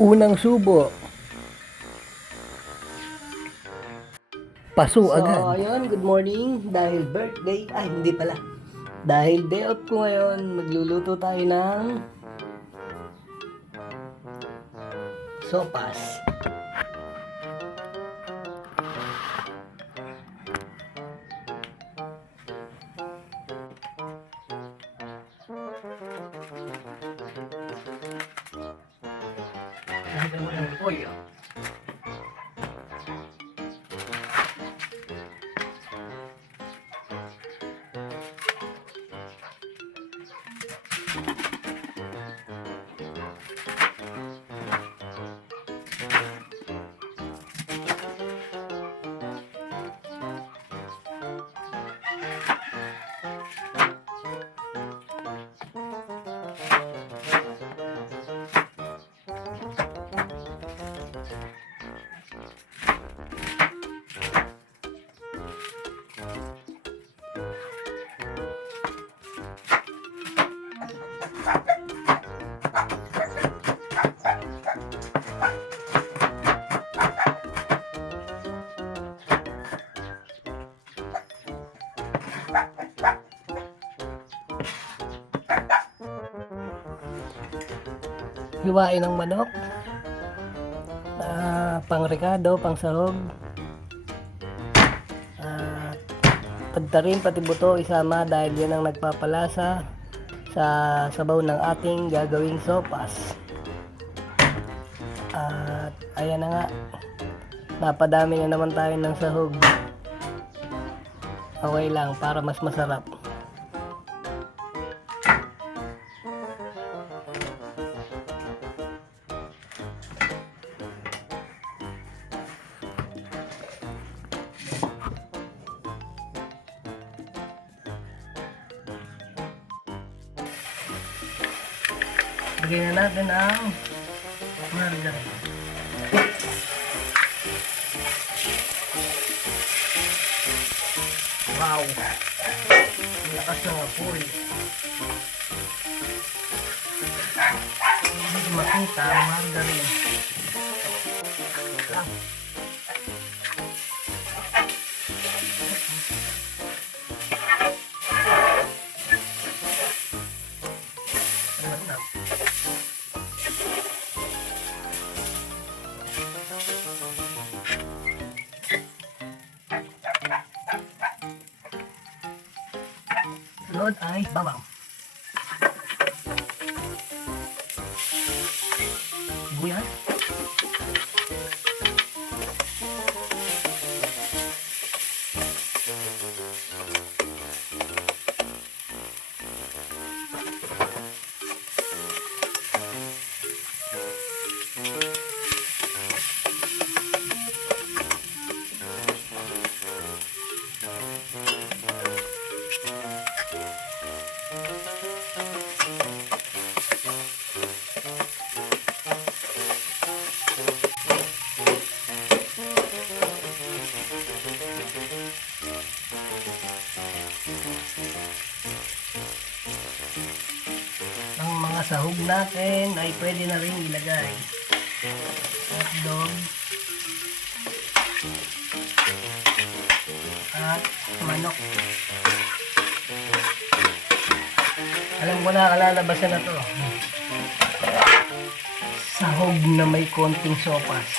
Unang subo, paso So, agad. ayun, good morning. Dahil birthday, ay hindi pala. Dahil day off ko ngayon, magluluto tayo ng sopas. Lagyan mo ng repolyo. Hiwain ng manok. Pang rekado, pang sahog. Tadtarin pati buto isama dahil yan ang nagpapalasa sa sabaw ng ating gagawing sopas. At ayan na nga, napadami na naman tayo ng sahog. Okay lang para mas masarap. Lagyan na natin ang margarine. Wow! Ang lakas ng apoy. Hindi makita ang margarine. Sunod ay bawang. Sibuyas. Ang mga sahog natin ay pwede na rin ilagay. Hotdog at manok. Alam ko na kalalabasan na to. Sahog na may konting sopas.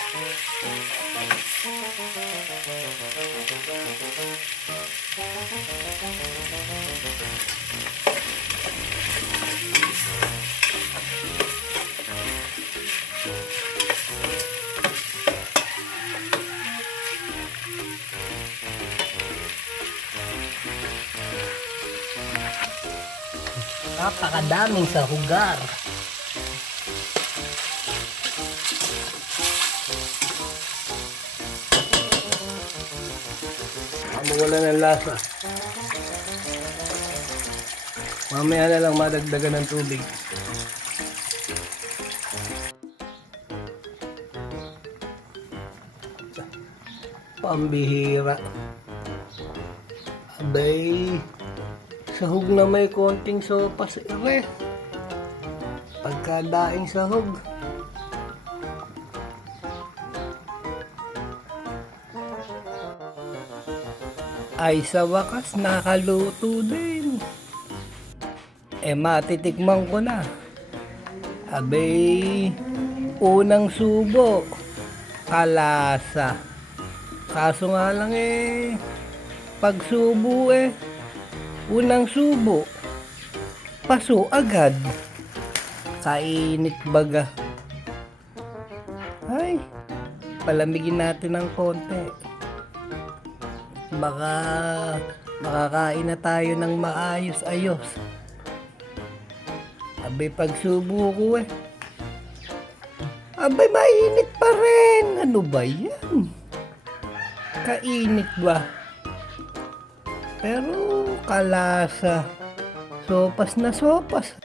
Napakadaming sahugar. Mawala ng lasa. Mamaya na lang madagdagan ng tubig. Pambihira. Abay, sahog na may konting sopas. Pagkadaing sahog. Ay sa wakas nakaluto din. Matitikman ko na. Abay, unang subo, kalasa. Kaso nga lang pagsubo unang subo, paso agad. Kainit baga. Ay, palamigin natin ng konti. Baka makakain na tayo ng maayos-ayos. Abay, pagsubo ko abay, mainit pa rin. Ano ba yan? Kainit ba? Pero kalasa. Sopas na sopas.